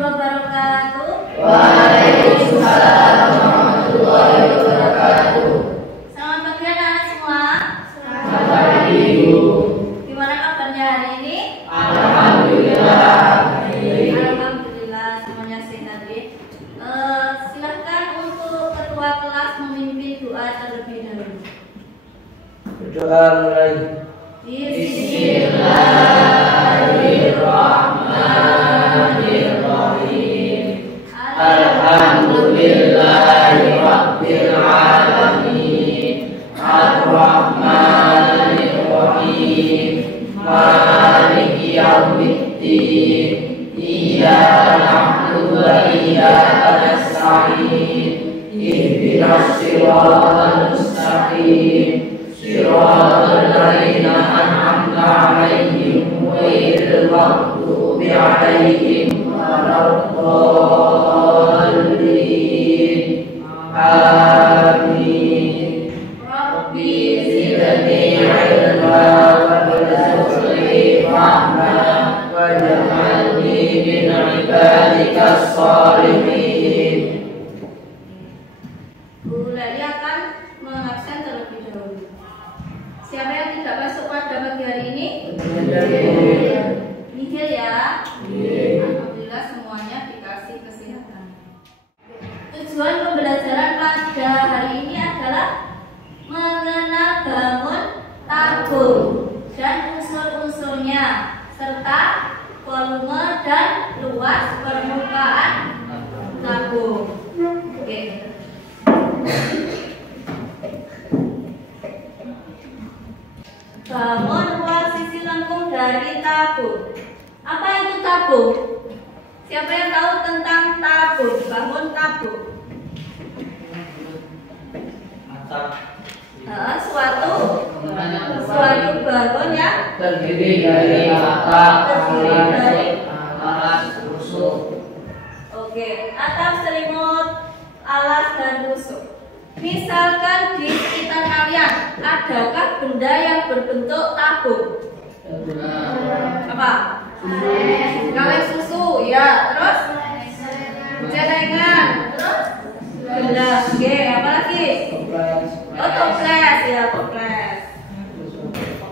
wabarakatuh. Waalaikumsalam warahmatullahi wabarakatuh. Selamat pagi anak-anak semua. Selamat pagi Ibu. Gimana kabarnya hari ini? Alhamdulillah. Alhamdulillah semuanya sehat ya. Silakan untuk ketua kelas memimpin doa terlebih dahulu. Berdoa mulai. Bismillahirrahmanirrahim. Alhamdulillahirabbil alamin. Arrahmanirrahim. Maliki yaumiddin. Iyyaka na'budu wa iyyaka nasta'in. Ihdinas siratal mustaqim. Siratal ladzina an'amta 'alaihim ghairil maghdubi 'alaihim waladdallin. Amin. Rabbi zidni 'ilma warzuqni rahmah waj'alni min 'ibadikas shalihin. Bu Leli akan mengabsen terlebih dahulu. Siapa yang tidak masuk pada pagi hari ini? Nihil ya. Alhamdulillah semuanya dikasih kesehatan. Tujuan pembelajaran pada hari ini adalah mengenal bangun tabung dan unsur-unsurnya serta volume dan luas permukaan tabung. Oke. Bangun ruang sisi lengkung dari tabung. Apa itu tabung? Siapa yang tahu tentang tabung? Bangun tabung. Suatu bangun yang Terdiri dari atap, alas, rusuk. Oke, atap, selimut, alas dan rusuk. Misalkan di sekitar kalian, adakah benda yang berbentuk tabung? Apa? Kaleng susu, ya. Terus? Celengan. Terus? Benda. Oke, apa lagi? Oh, toples, ya, toples.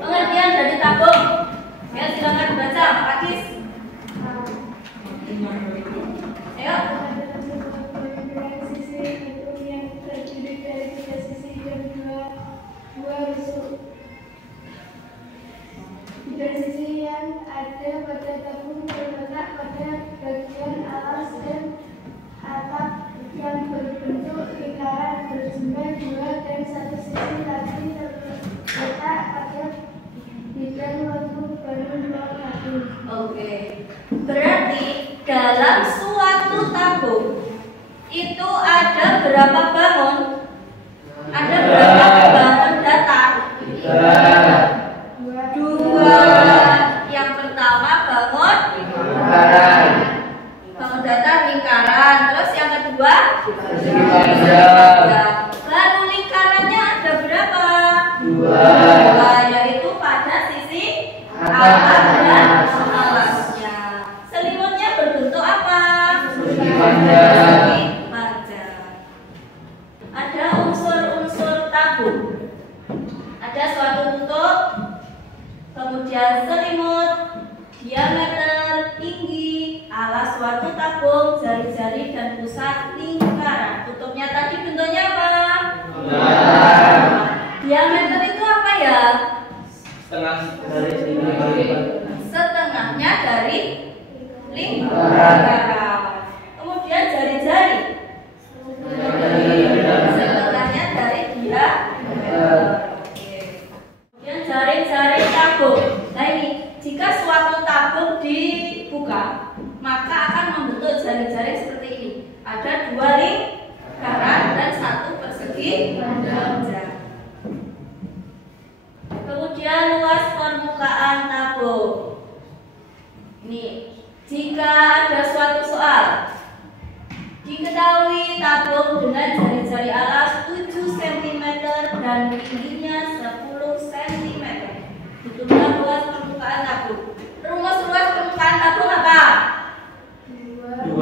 Pengertian dari tabung. Ya, silakan baca, Pak Akis. Ayo. Dari sisi yang ada pada tabung terletak pada bagian alas dan atap yang berbentuk lingkaran berjumlah 2 dan satu sisi lagi terletak pada bidang waktu baru ruang tabung. Oke, berarti dalam suatu tabung itu ada berapa bangun? Ada berapa bangun datar? Dua. Yang pertama bangun datar lingkaran. Terus yang kedua baru lingkarannya ada berapa? Dua, yaitu pada sisi atap dan alasnya. Selimutnya berbentuk apa? Segi panjang. Ada unsur-unsur tabung. Ada suatu tutup, kemudian selimut, diameter, tinggi, alas suatu tabung, jari-jari dan pusat lingkaran. Tutupnya tadi bentuknya apa? Diameter itu apa ya? Setengahnya dari lingkaran. Kemudian jari-jari, setengahnya dari diameter. Kemudian jaring-jaring tabung. Nah ini, jika suatu tabung dibuka, maka akan membentuk jaring-jaring seperti ini. Ada 2 lingkaran dan 1 persegi panjang. Kemudian luas permukaan tabung. Ini, jika ada suatu soal, diketahui tabung dengan jari-jari alas 7 cm dan tingginya 10 cm. Hitunglah luas permukaan tabung. Rumus luas permukaan tabung apa? 2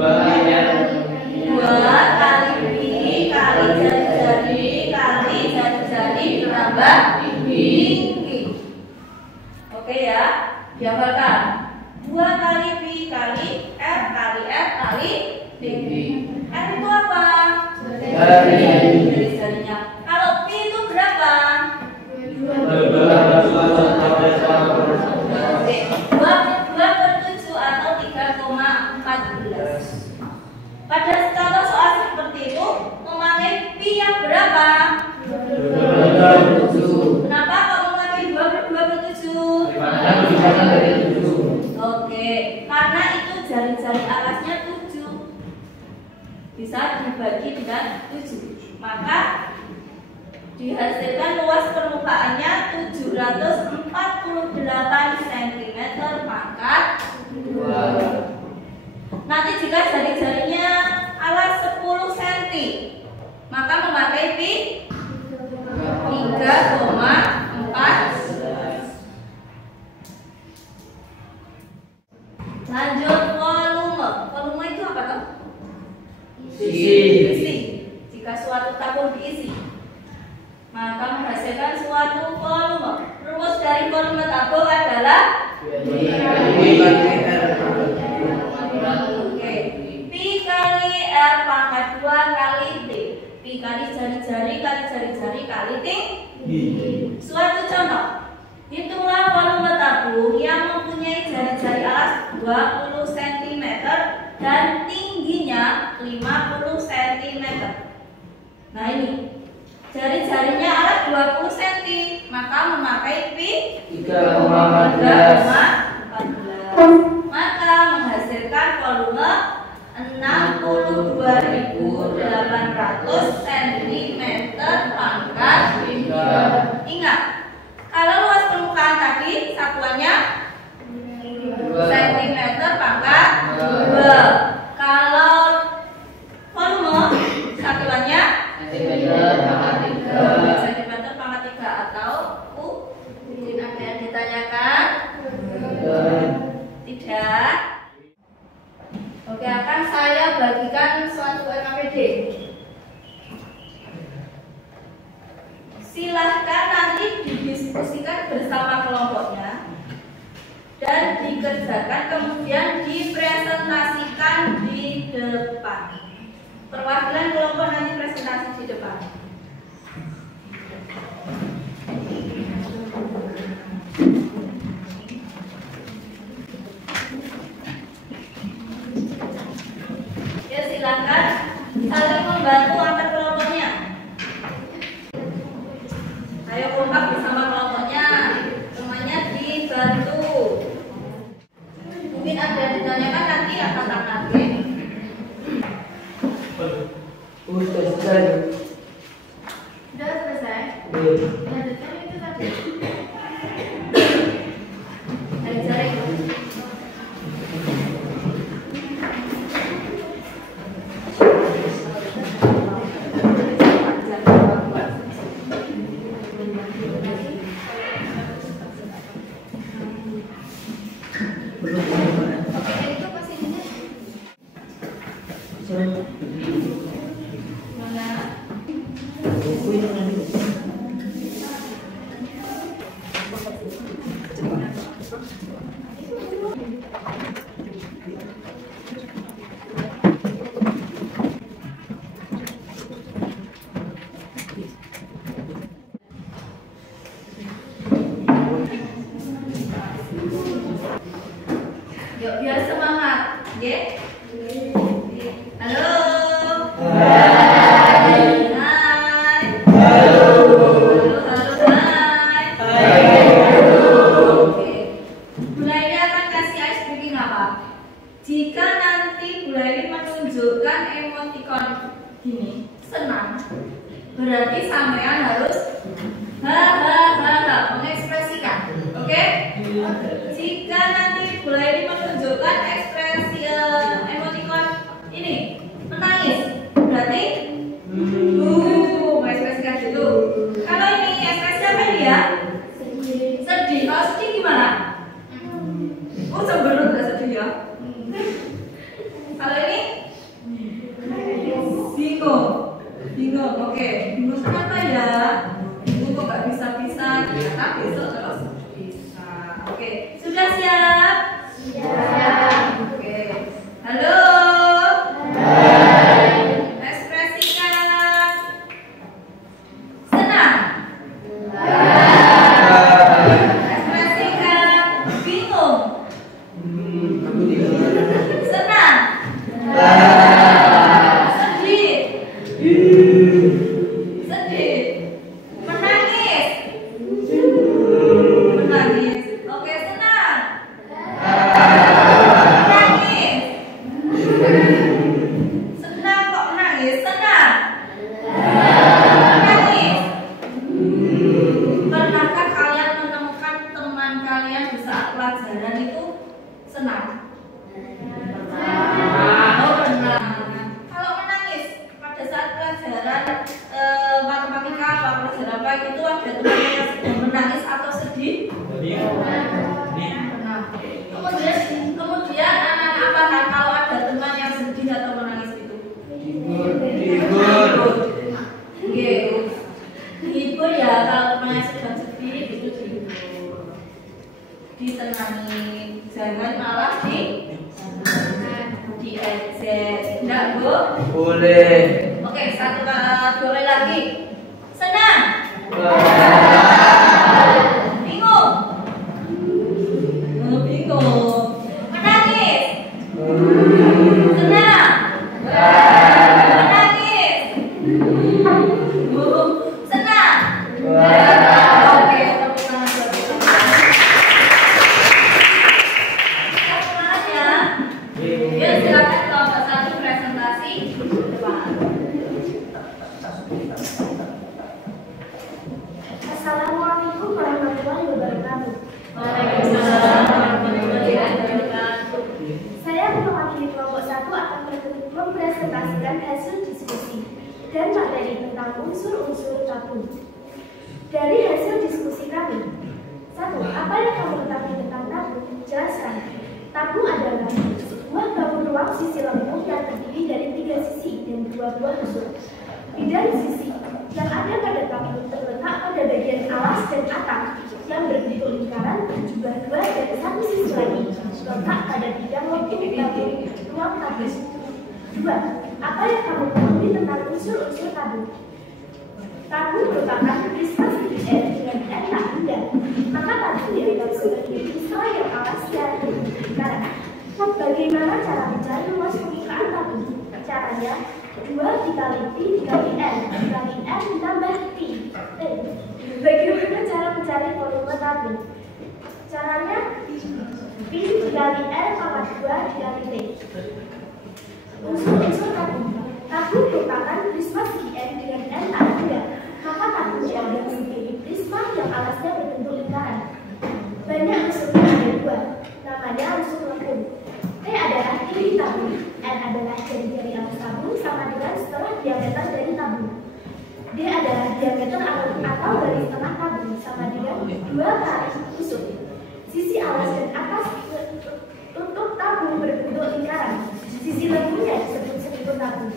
jari-jarinya. Kalau pi itu berapa? 2/7 atau 3,14. Pada contoh soal seperti itu memakai pi yang berapa? 2/7. Kenapa kok memakai 2/7? Oke, karena itu jari-jari alasnya 7 bisa dibagi dengan 7, maka dihasilkan luas permukaannya 748 cm pangkat 2. Nanti jika jari-jarinya alas 10 cm, maka memakai pi 3,14. Lanjut volume. Volume itu apa toh? Isi. Jika suatu tabung diisi, maka menghasilkan suatu volume. Rumus dari volume tabung adalah Pi kali R pangkat 2 kali T. Pi kali jari-jari kali jari-jari kali T. Suatu contoh, hitunglah volume tabung yang mempunyai jari-jari alas 20 cm dan tingginya 50 cm. Nah ini, jari-jarinya alas 20 cm, maka memakai pi 3,14. Maka menghasilkan volume 62.800 cm pangkat 3. Ingat, kalau luas permukaan tadi satuannya cm pangkat 2. Kalau volume satuannya cm pangkat 3 atau U. Mungkin ada yang ditanyakan? Tidak. Oke, akan saya bagikan suatu NAPD. Silahkan nanti didiskusikan bersama kelompoknya dan dikerjakan, kemudian dipresentasikan di depan. Perwakilan kelompok nanti presentasi di depan. Ya, silakan saling membantu antar kelompoknya. Ayo kompak bersama kelompoknya, semuanya dibantu. Mungkin ada yang ditanyakan nanti akan tangan. Sudah selesai? Lanjutkan itu tadi. Jari-jari. Yuk, biar semangat, ya. Halo. Hai. Hai. Halo. Hai. Oke. Bu Laili akan kasih ice breaking apa? Jika nanti Bu Laili menunjukkan emoticon gini, senang, berarti sampean harus mengekspresikan. Oke? Jika nanti Bu Laili menunjukkan ekspresi emoticon ini menangis, berarti mengekspresikan gitu. Kalau ini ekspresi apa dia? Sedih. Kalau sedih gimana? Cemberut, nggak sedih ya? Kalau ini bingung. Oke, bingung kenapa ya? Bingung kok nggak bisa-bisa? Ternyata besok terus bisa. Oke, sudah siap? Siap. Oke. Halo. Hai. Ekspresikan. Bu? Boleh. Oke, dua kali lagi. Senang. Bingung. Bingung. Menangis. Senang. Menangis. Senang. Oke, tepuk tangan buat kita. Kita semangat ya. Ya, silakan kelompok 1 presentasi ke depan. Assalamualaikum warahmatullahi wabarakatuh. Waalaikumsalam warahmatullahi wabarakatuh. Saya mewakili kelompok 1 akan mempresentasikan hasil diskusi dan materi tentang unsur-unsur tabung. Dari hasil diskusi kami, 1. Apa yang kamu ketahui tentang tabung? Jelaskan. Tabung adalah sebuah tabung ruang sisi lengkung yang terdiri dari 3 sisi dan 2 buah unsur. Bidang sisi yang ada pada tabung terletak pada bagian alas dan atap yang berbentuk lingkaran berjumlah 2 dan 1 sisi lagi terletak pada bidang lengkung tabung ruang tabung. 2. Apa yang kamu ketahui tentang unsur-unsur tabung? Tabung merupakan prisma segi N dengan N tak benda. Maka tabung dianggap sebagai prisma yang alasnya lingkaran. Bagaimana cara mencari luas permukaan tabung? Caranya 2 dikali Pi dikali N dikali N ditambah T. Bagaimana cara mencari volume tabung? Caranya Pi dikali N pangkat 2 dikali T. Unsur-unsur tabung. Tabung merupakan prisma segi N dengan N tak benda. Maka tabung dianggap sebagai prisma yang alasnya berbentuk lingkaran. Banyak unsurnya ada 2. Namanya unsur lengkung. T adalah tinggi tabung, N adalah jari-jari alas tabung sama dengan setengah diameter dari tabung. D adalah diameter atau dari setengah tabung sama dengan 2 kali unsur. Sisi alas dan atas untuk tabung berbentuk lingkaran. Sisi lengkungnya disebut seliput tabung.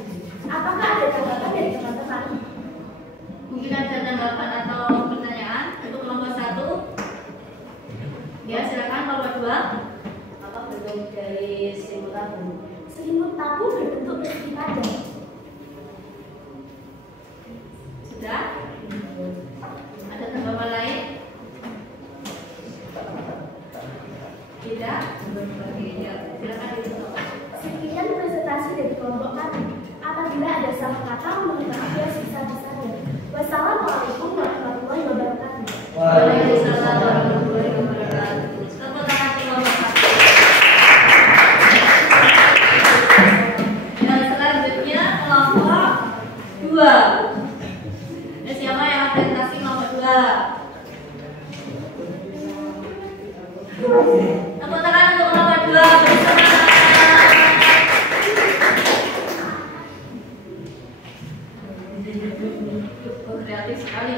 Apakah ada tanggapan dari teman-teman? Mungkin ada tanggapan atau pertanyaan untuk kelompok 1? Ya, silakan kelompok 2. Apa bentuk dari selimut tabung? Selimut tabung berbentuk persegi panjang. Sudah? Ada tanggapan lain? Tidak? Silakan ditutup. Sekian presentasi dari kelompok kami. Apabila ada salah kata, mohon maaf ya sebesar-besarnya. Wassalamualaikum warahmatullahi wabarakatuh. Waalaikumsalam warahmatullahi wabarakatuh. Tepuk tangan kelompok 1. Dan selanjutnya kelompok 2. Siapa yang presentasi kelompok 2? Tepuk tangan untuk kelompok 2 bersama. Kreatif sekali.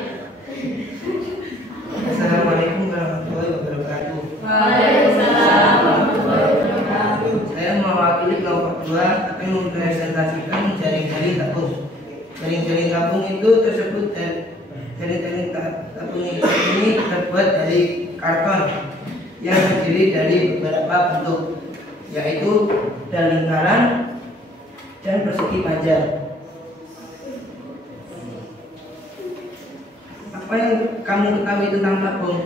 Assalamualaikum warahmatullahi wabarakatuh. Waalaikumsalam warahmatullahi wabarakatuh. Saya mewakili kelompok 2 akan mempresentasikan jaring-jaring tabung. Jaring-jaring tabung itu tersebut jaring-jaring tabung ini terbuat dari karton yang terdiri dari beberapa bentuk, yaitu dan lingkaran dan persegi panjang. Apa yang kamu ketahui tentang tabung?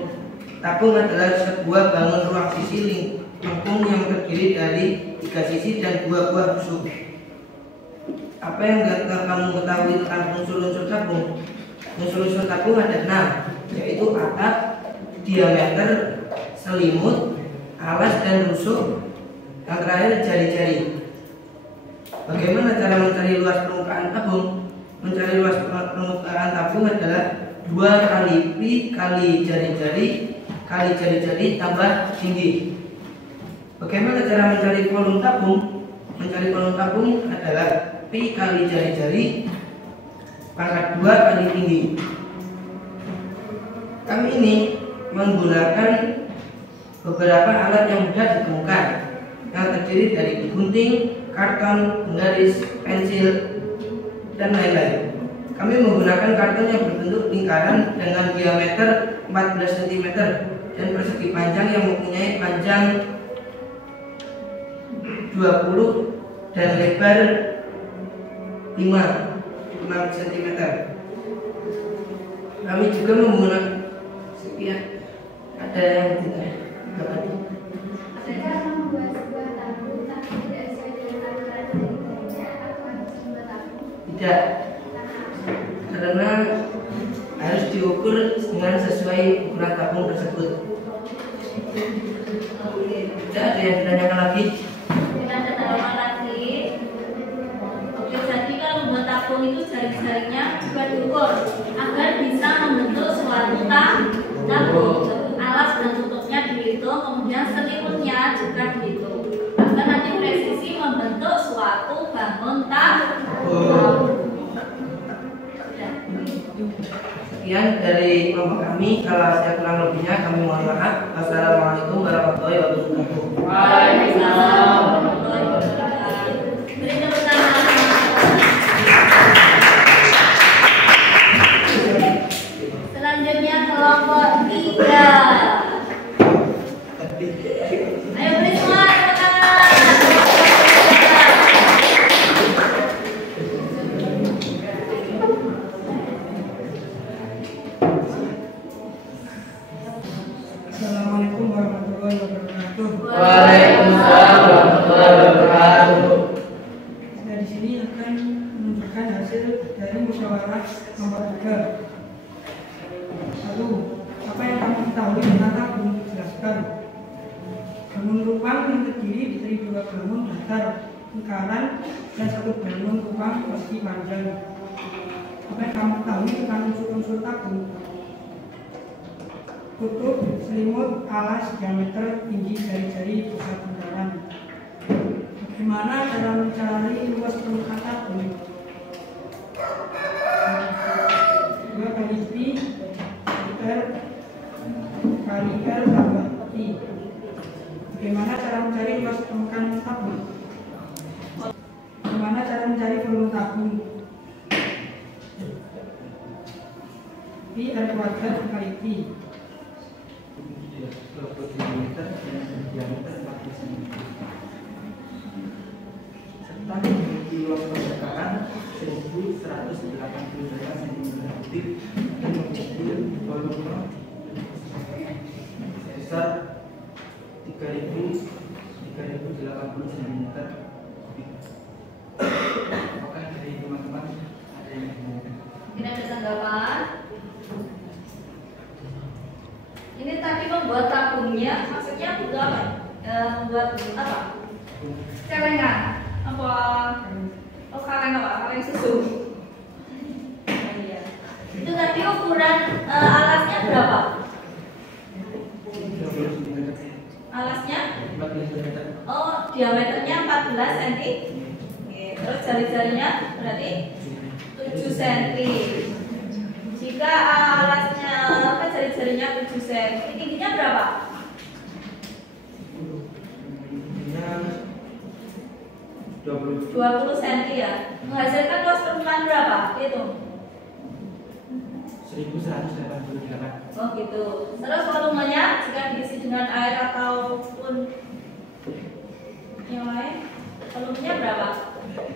Tabung adalah sebuah bangun ruang sisi lengkung yang terdiri dari 3 sisi dan 2 buah unsur. Apa yang kamu ketahui tentang unsur-unsur tabung? Unsur-unsur tabung ada 6, yaitu atap, diameter, selimut, alas dan rusuk. Yang terakhir jari-jari. Bagaimana cara mencari luas permukaan tabung? Mencari luas permukaan tabung adalah 2 kali Pi kali jari-jari tambah tinggi. Bagaimana cara mencari volume tabung? Mencari volume tabung adalah Pi kali jari-jari pangkat 2 kali tinggi. Kami ini menggunakan beberapa alat yang mudah ditemukan yang terdiri dari gunting, karton, penggaris, pensil, dan lain-lain. Kami menggunakan karton yang berbentuk lingkaran dengan diameter 14 cm dan persegi panjang yang mempunyai panjang 20 dan lebar 5 cm. Kami juga menggunakan sekian. Ada yang tidak dapat. Adakah membuat sebuah tabung tapi tidak sesuai dengan aturan dari gereja atau harus membuat tabung? Tidak, karena harus diukur dengan sesuai ukuran tabung tersebut. Tidak ada yang ditanyakan lagi. Tidak ada tambahan lagi. Oke, jadi kalau membuat tabung itu jari-jarinya juga diukur agar bisa membentuk suatu tabung. Alas dan tutupnya dihitung, kemudian selimutnya juga dihitung agar nanti presisi membentuk suatu bangun tabung. Sekian dari kelompok kami. Kalau ada kurang lebihnya kami mohon maaf. Wassalamualaikum warahmatullahi wabarakatuh. Waalaikumsalam warahmatullahi wabarakatuh. Beri tepuk tangan. Selanjutnya kelompok 3. Ayo beri semua tepuk tangan. Assalamualaikum warahmatullahi wabarakatuh. Waalaikumsalam warahmatullahi wabarakatuh. Saya di sini akan menunjukkan hasil dari musyawarah nomor 3. Lalu, apa yang kamu ketahui tentang tabung? Jelaskan. Bangun rupang yang terdiri dari 2 bangun datar, lingkaran, dan 1 bangun rupang persegi panjang. Apa yang kamu ketahui tentang unsur-unsur tabung? Tutup, selimut, alas, diameter, tinggi jari-jari, pusat bundaran. Bagaimana cara mencari luas permukaan tabung? 2 kali pi R kali R tambah I. Bagaimana cara mencari luas permukaan tabung? Bagaimana cara mencari volume tabung? Pi R kuadrat kali pi. 20 cm dan diameter 40 cm serta memiliki luas permukaan 1188 cm dan memiliki volume sebesar 3080 cm kubik. Apakah dari teman-teman ada yang ditanyakan? Mungkin ada tanggapan? Ini tadi membuat tabungnya, maksudnya untuk apa? Membuat apa? Celengan? Apa? Oh, kaleng apa? Kaleng susu? Oh, iya. Itu tadi ukuran alasnya berapa? 20 cm. Alasnya? 14 cm. Oh, diameternya 14 cm. Oke, terus jari-jarinya berarti 7 cm. Jika alasnya jari-jarinya 7 cm, tingginya berapa? Tingginya 20 cm ya. Menghasilkan luas permukaan berapa? Hitung. 1188. Oh gitu. Terus volumenya jika diisi dengan air ataupun yang lain, volumenya berapa?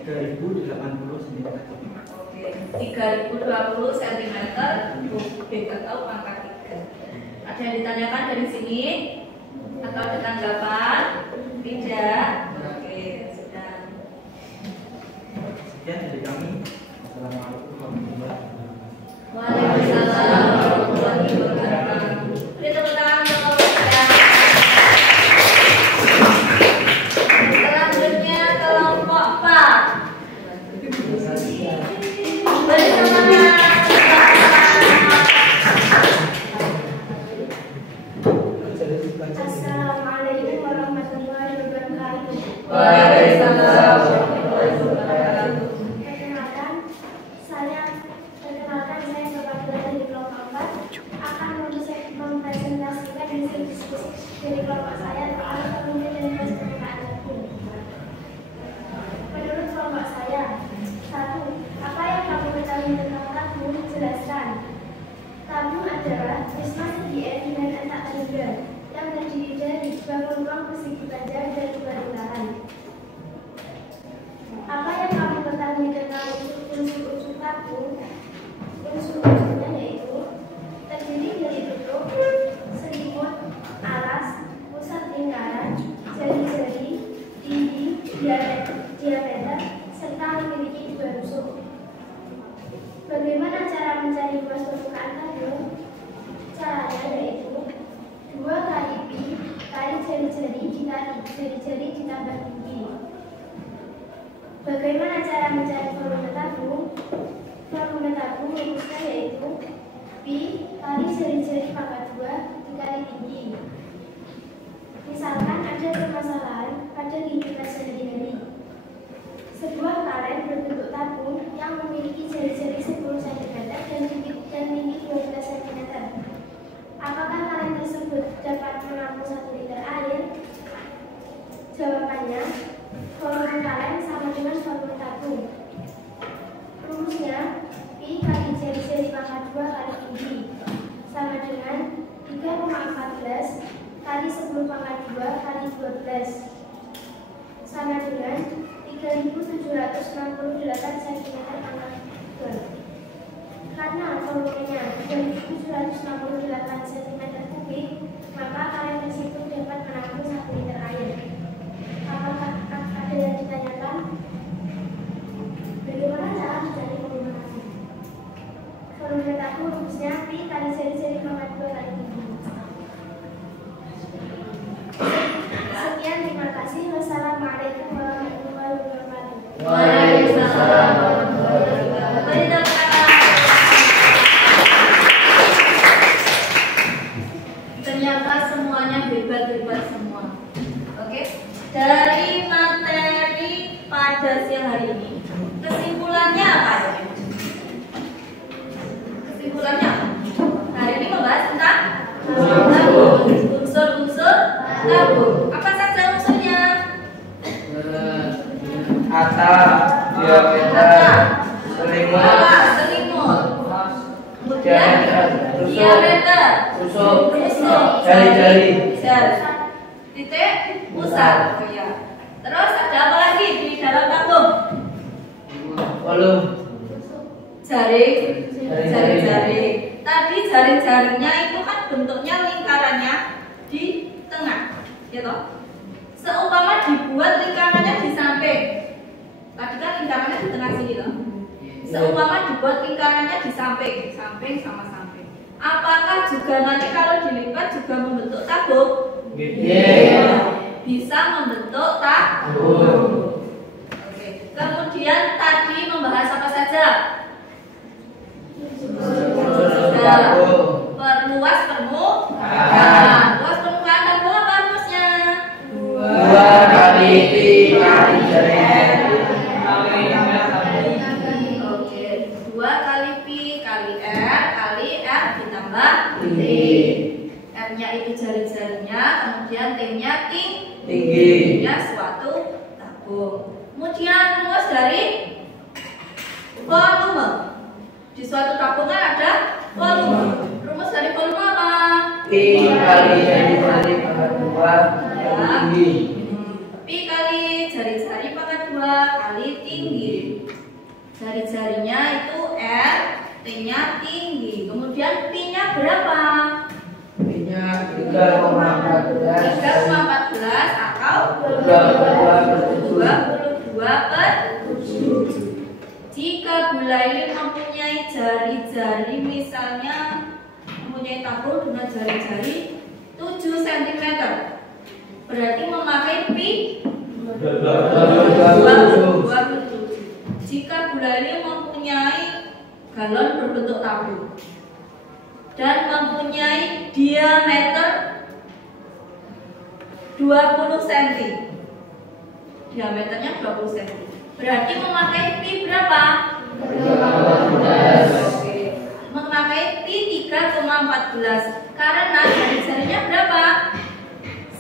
3080 cm. Oke, 3020 cm kubik atau pangkat 3. Ada yang ditanyakan dari sini? Atau ada tanggapan? Tidak? Oke, sudah. Sekian dari kami. Assalamualaikum warahmatullahi wabarakatuh. Waalaikumsalam warahmatullahi wabarakatuh. Beri tepuk tangan untuk saya. Selanjutnya kelompok 4. Beri semangat. Assalamualaikum warahmatullahi wabarakatuh. Waalaikumsalam warahmatullahi wabarakatuh. Perkenalkan saya Bapak dari kelompok 4 akan mempresentasikan hasil diskusi dari kelompok saya soal volume dan luas permukaan tabung. Menurut kelompok saya, 1. Apa yang kamu ketahui tentang tabung? Jelaskan. Tabung adalah prisma segi dengan letak tangga yang terdiri dari bangun ruang persegi panjang dan 2 lingkaran. Apa yang kamu ketahui diameter, serta memiliki 2 tusuk. Bagaimana cara mencari luas permukaan tabung? Caranya yaitu 2 kali pi kali jari-jari dikali jari-jari ditambah tinggi. Bagaimana cara mencari volume tabung? Volume tabung rumusnya yaitu pi kali jari-jari pangkat 2 dikali tinggi. Misalkan ada permasalahan pada kehidupan sehari-hari. Sebuah kalen berbentuk tabung yang memiliki jari-jari 10 cm dan tinggi 12 cm. Apakah kalen tersebut dapat menampung 1 liter air? Jawabannya, volume kalen sama dengan volume tabung. Rumusnya, pi kali jari-jari pangkat 2 kali tinggi sama dengan 3,14 kali 10 pangkat 2 kali 12 sama dengan 3.768 cm pangkat 2. Karena volumenya 3.768 cm kubik, maka kalen tersebut dapat menampung 1 liter air. Apakah ada yang ditanyakan? Bagaimana cara mencari volume tabung? Volume tabung rumusnya pi kali jari-jari pangkat 2 kali tinggi. Sekian, terima kasih. Wassalamualaikum warahmatullahi wabarakatuh. Waalaikumsalam warahmatullahi wabarakatuh. Ternyata semuanya hebat-hebat semua. Oke, dari materi pada siang hari ini, kesimpulannya apa? Kesimpulannya hari ini membahas tentang unsur-unsur tabung. Apa saja unsurnya? Atap, diameter, selimut, kemudian diameter, tusuk, tusuk, jari-jari, titik pusat. Oh ya. Terus ada apa lagi di dalam tabung? volume, Jari-jari. Tadi jari-jarinya itu kan bentuknya lingkarannya di tengah, ya toh? Seumpama dibuat lingkarannya di samping. Tadi kan lingkarannya di tengah sini loh. Seumpama dibuat lingkarannya di samping, samping sama samping. Apakah juga nanti kalau dilipat juga membentuk tabung? Bisa membentuk tabung. Oke. Kemudian tadi membahas apa saja? Perluas permukaan. Luas permukaan tabung apa rumusnya? 2 kali pi kali jari-jari. Oke, 2 kali pi kali R ditambah Tinggi. R-nya itu jari-jarinya, kemudian T-nya Tinggi. tingginya suatu tabung. Kemudian rumus dari volume. Di suatu tabung kan ada volume. Rumus dari volume apa? Pi kali jari-jari pangkat 2 kali tinggi. Pi kali jari-jari pangkat 2 kali tinggi. Jari-jarinya itu R, T-nya tinggi. Kemudian Pi-nya berapa? Pi-nya 3,14 atau 22/7. Jika gula ini mempunyai jari-jari, misalnya mempunyai tabung dengan jari-jari 7 cm, berarti memakai pi 27. Jika gula ini mempunyai galon berbentuk tabung dan mempunyai diameter 20 cm, diameternya 20 cm, berarti memakai pi berapa? 13. Memakai pi 3,14 karena jari-jarinya berapa?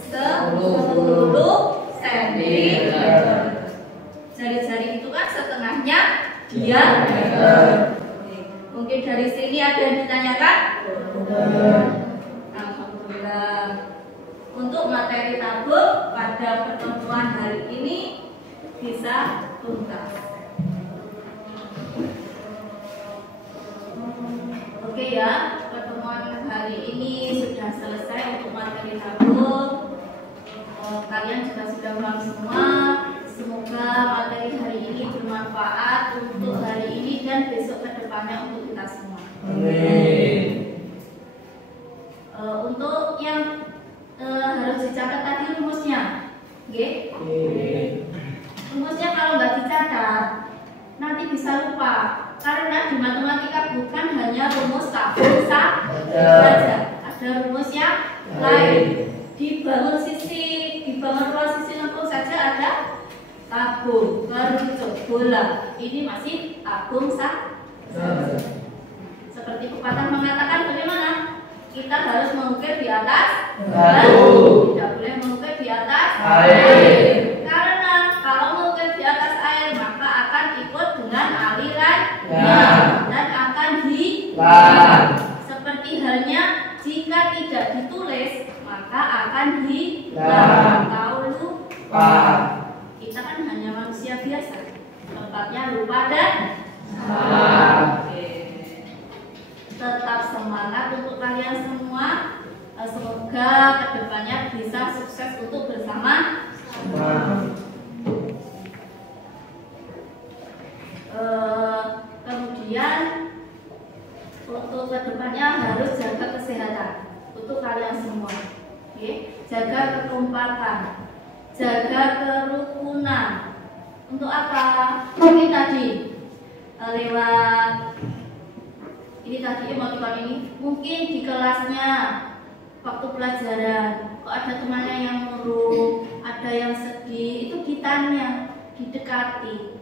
10 cm. Jari-jari itu kan setengahnya diameter. Mungkin dari sini ada yang ditanyakan? Alhamdulillah. Untuk materi tabung pada pertemuan hari ini bisa tuntas. Oke ya, pertemuan hari ini sudah selesai untuk materi tabung. Kalian juga sudah paham semua. Semoga kedepannya untuk kita semua. Amin. Untuk yang harus dicatat tadi rumusnya, oke? Rumusnya kalau nggak dicatat nanti bisa lupa, karena di matematika bukan hanya rumus tabung saja, ada rumus yang lain. Dibangun ruang sisi lengkung saja ada tabung, kerucut, bola, ini masih tabung saja. Seperti pepatah mengatakan bagaimana? Kita harus mengukir di atas batu, tidak boleh mengukir di atas air. Karena kalau mengukir di atas air maka akan ikut dengan alirannya dan akan hilang. Seperti halnya jika tidak ditulis maka akan hilang. Tahu lupa. Kita kan hanya manusia biasa, tempatnya lupa dan salah. Tetap semangat untuk kalian semua. Semoga kedepannya bisa sukses untuk bersama. Kemudian untuk kedepannya harus jaga kesehatan untuk kalian semua. Jaga kekompakan, jaga kerukunan. Untuk apa? Mungkin tadi lewat ini tadi emoticon ini, mungkin di kelasnya waktu pelajaran kok ada temannya yang murung, ada yang sedih, itu ditanya, didekati,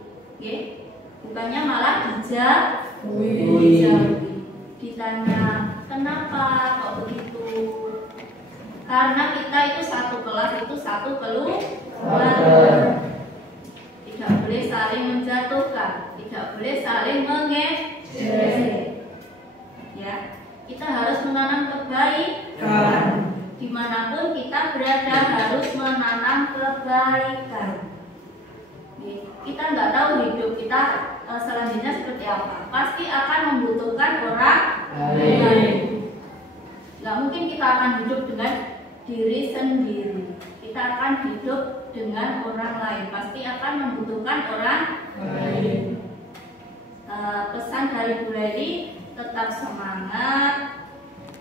bukannya malah dijauhi. Ditanya kenapa kok begitu, karena kita itu satu kelas, itu satu keluarga. Tidak boleh saling menjatuhkan, tidak boleh saling mengejek. Ya, kita harus menanam kebaikan. Dimanapun kita berada harus menanam kebaikan. Kita nggak tahu hidup kita selanjutnya seperti apa. Pasti akan membutuhkan orang lain. Nggak mungkin kita akan hidup dengan diri sendiri. Kita akan hidup dengan orang lain. Pasti akan membutuhkan orang lain. Pesan dari Bu Leli, tetap semangat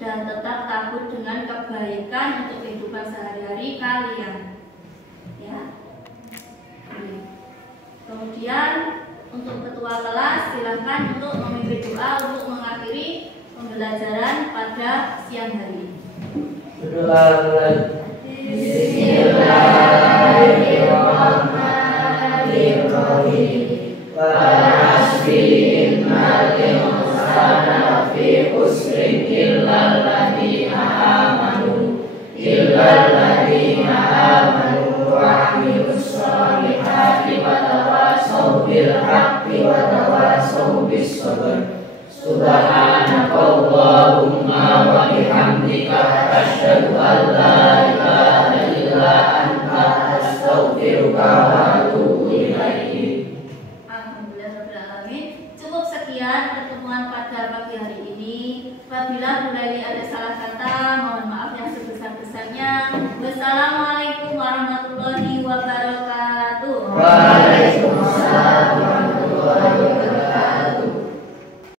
dan tetap takut dengan kebaikan untuk kehidupan sehari-hari kalian. Ya. Kemudian untuk ketua kelas silakan untuk memimpin doa untuk mengakhiri pembelajaran pada siang hari. Berdoa. Bismillahirrahmanirrahim. Fi usrin illal ladzina amanu wa amilus solihati wa tawassaw bil haqqi wa tawassaw bis sabr. Subhanakallahumma wa bihamdika asyhadu an la ilaha illa anta astaghfiruka wa atubu ilaik. Cukup sekian pertemuan pada pagi hari ini. Apabila Bu Leli ada salah kata, mohon maaf yang sebesar-besarnya. Wassalamualaikum